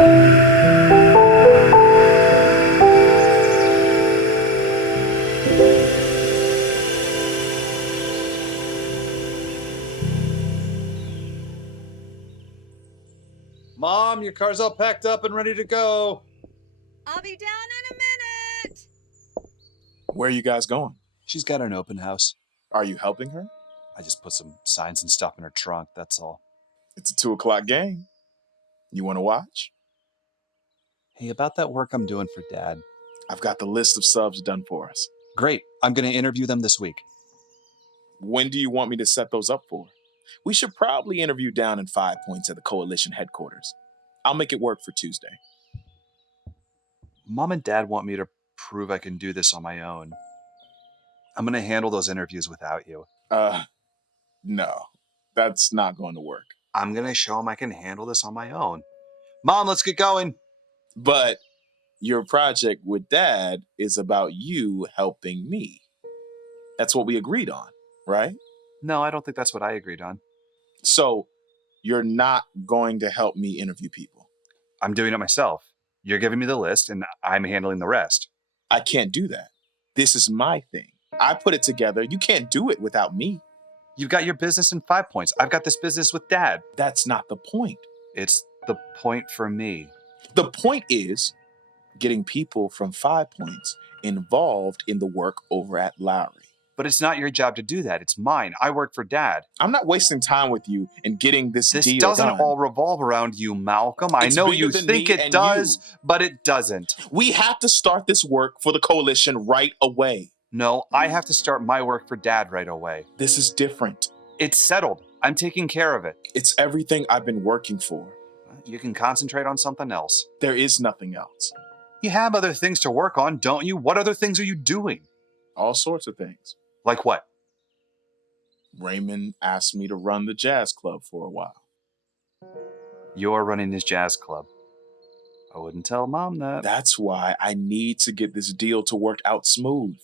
Mom, your car's all packed up and ready to go. I'll be down in a minute. Where are you guys going? She's got an open house. Are you helping her? I just put some signs and stuff in her trunk, that's all. It's a 2:00 game. You want to watch? Hey, about that work I'm doing for Dad. I've got the list of subs done for us. Great. I'm going to interview them this week. When do you want me to set those up for? We should probably interview down in 5 Points at the Coalition headquarters. I'll make it work for Tuesday. Mom and Dad want me to prove I can do this on my own. I'm going to handle those interviews without you. No. That's not going to work. I'm going to show them I can handle this on my own. Mom, let's get going. But your project with Dad is about you helping me. That's what we agreed on, right? No, I don't think that's what I agreed on. So you're not going to help me interview people? I'm doing it myself. You're giving me the list, and I'm handling the rest. I can't do that. This is my thing. I put it together. You can't do it without me. You've got your business in 5 Points. I've got this business with Dad. That's not the point. It's the point for me. The point is getting people from 5 Points involved in the work over at Lowry. But it's not your job to do that. It's mine. I work for Dad. I'm not wasting time with you and getting this deal done. This doesn't all revolve around you, Malcolm. I know you think it does, but it doesn't. We have to start this work for the Coalition right away. No, I have to start my work for Dad right away. This is different. It's settled. I'm taking care of it. It's everything I've been working for. You can concentrate on something else. There is nothing else. You have other things to work on, don't you? What other things are you doing? All sorts of things. Like what? Raymond asked me to run the jazz club for a while. You're running his jazz club. I wouldn't tell Mom that. That's why I need to get this deal to work out smooth.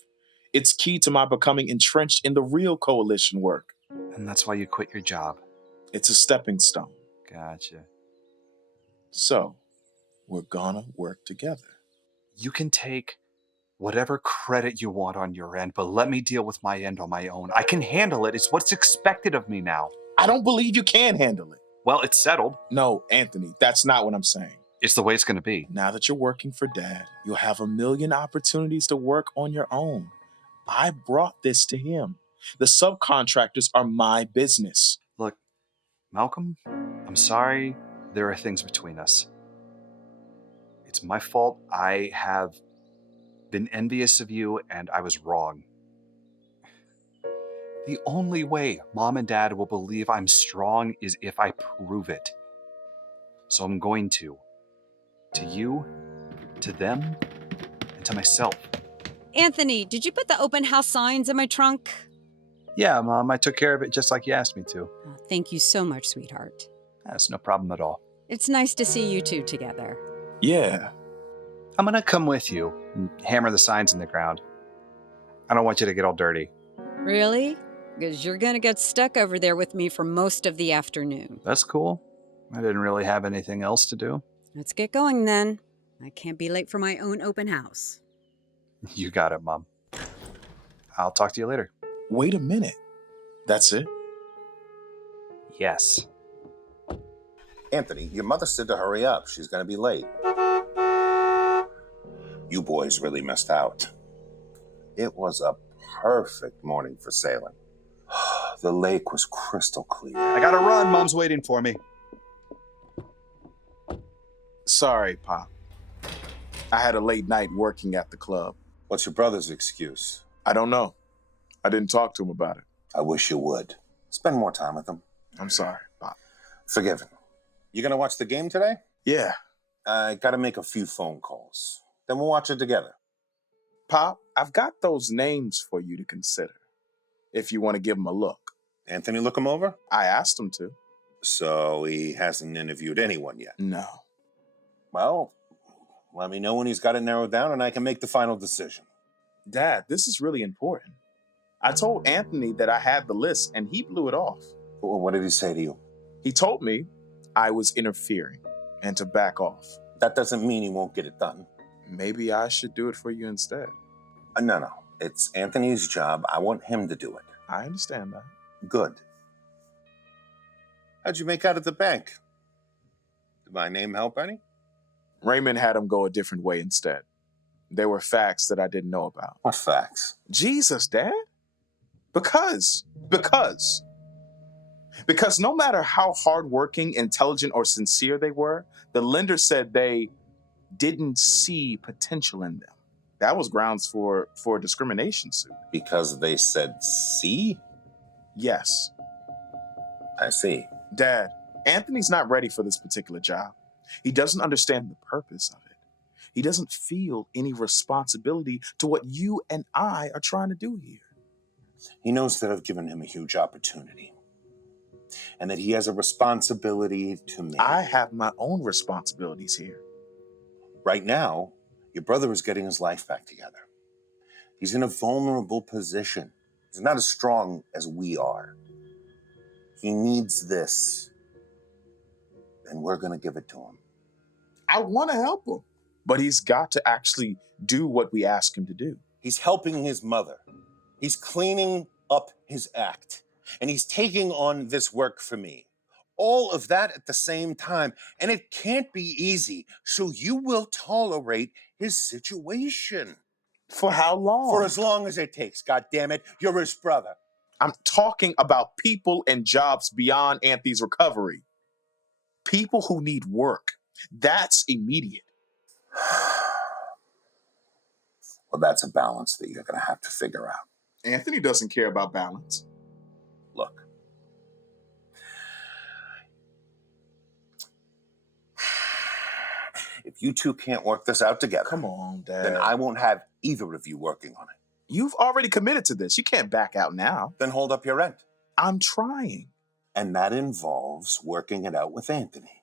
It's key to my becoming entrenched in the real Coalition work. And that's why you quit your job. It's a stepping stone. Gotcha. So, we're gonna work together. You can take whatever credit you want on your end, but let me deal with my end on my own. I can handle it. It's what's expected of me now. I don't believe you can handle it. Well, it's settled. No, Anthony, that's not what I'm saying. It's the way it's going to be. Now that you're working for Dad, you'll have a million opportunities to work on your own. I brought this to him. The subcontractors are my business. Look, Malcolm, I'm sorry there are things between us. It's my fault. I have been envious of you, and I was wrong. The only way Mom and Dad will believe I'm strong is if I prove it. So I'm going to. To you, to them, and to myself. Anthony, did you put the open house signs in my trunk? Yeah, Mom, I took care of it just like you asked me to. Oh, thank you so much, sweetheart. That's no problem at all. It's nice to see you two together. Yeah. I'm going to come with you and hammer the signs in the ground. I don't want you to get all dirty. Really? Because you're going to get stuck over there with me for most of the afternoon. That's cool. I didn't really have anything else to do. Let's get going then. I can't be late for my own open house. You got it, Mom. I'll talk to you later. Wait a minute. That's it? Yes. Anthony, your mother said to hurry up. She's going to be late. You boys really missed out. It was a perfect morning for sailing. The lake was crystal clear. I gotta run. Mom's waiting for me. Sorry, Pop. I had a late night working at the club. What's your brother's excuse? I don't know. I didn't talk to him about it. I wish you would. Spend more time with him. I'm sorry, Pop. Forgiven. You gonna watch the game today? Yeah. I gotta make a few phone calls. Then we'll watch it together. Pop, I've got those names for you to consider. If you want to give them a look. Anthony look him over? I asked him to. So he hasn't interviewed anyone yet? No. Well, let me know when he's got it narrowed down and I can make the final decision. Dad, this is really important. I told Anthony that I had the list and he blew it off. What did he say to you? He told me I was interfering and to back off. That doesn't mean he won't get it done. Maybe I should do it for you instead. No. It's Anthony's job. I want him to do it. I understand that. Good. How'd you make out at the bank? Did my name help any? Raymond had him go a different way instead. There were facts that I didn't know about. What facts? Jesus, Dad. Because no matter how hardworking, intelligent, or sincere they were, the lender said they didn't see potential in them. That was grounds for a discrimination suit. Because they said see? Yes. I see. Dad, Anthony's not ready for this particular job. He doesn't understand the purpose of it. He doesn't feel any responsibility to what you and I are trying to do here. He knows that I've given him a huge opportunity. And that he has a responsibility to me. I have my own responsibilities here. Right now, your brother is getting his life back together. He's in a vulnerable position. He's not as strong as we are. He needs this. And we're going to give it to him. I want to help him. But he's got to actually do what we ask him to do. He's helping his mother. He's cleaning up his act. And he's taking on this work for me. All of that at the same time. And it can't be easy. So you will tolerate his situation. For how long? For as long as it takes. God damn it. You're his brother. I'm talking about people and jobs beyond Anthony's recovery. People who need work. That's immediate. Well, that's a balance that you're going to have to figure out. Anthony doesn't care about balance. Look. If you two can't work this out together, Come on, Dad. then I won't have either of you working on it. You've already committed to this. You can't back out now. Then hold up your rent. I'm trying. And that involves working it out with Anthony.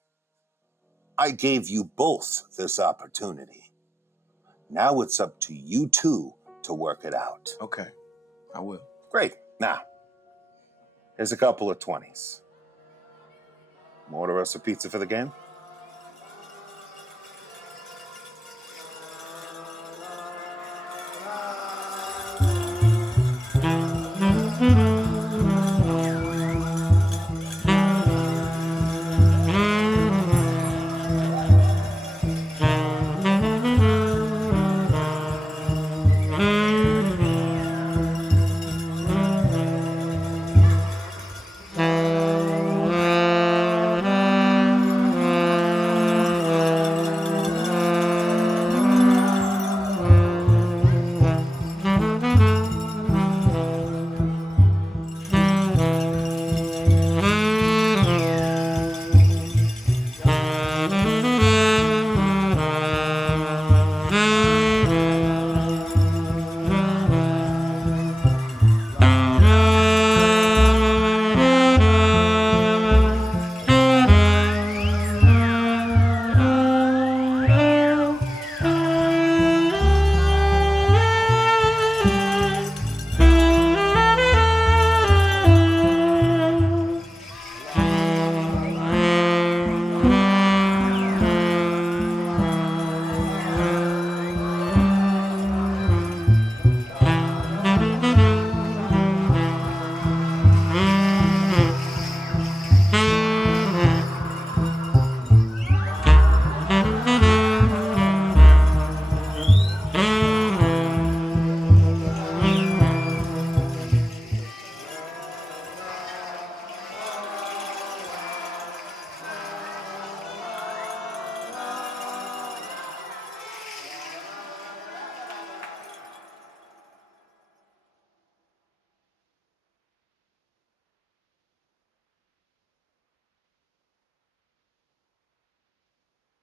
I gave you both this opportunity. Now it's up to you two to work it out. Okay, I will. Great. Now, here's a couple of 20s. Order us a pizza for the game?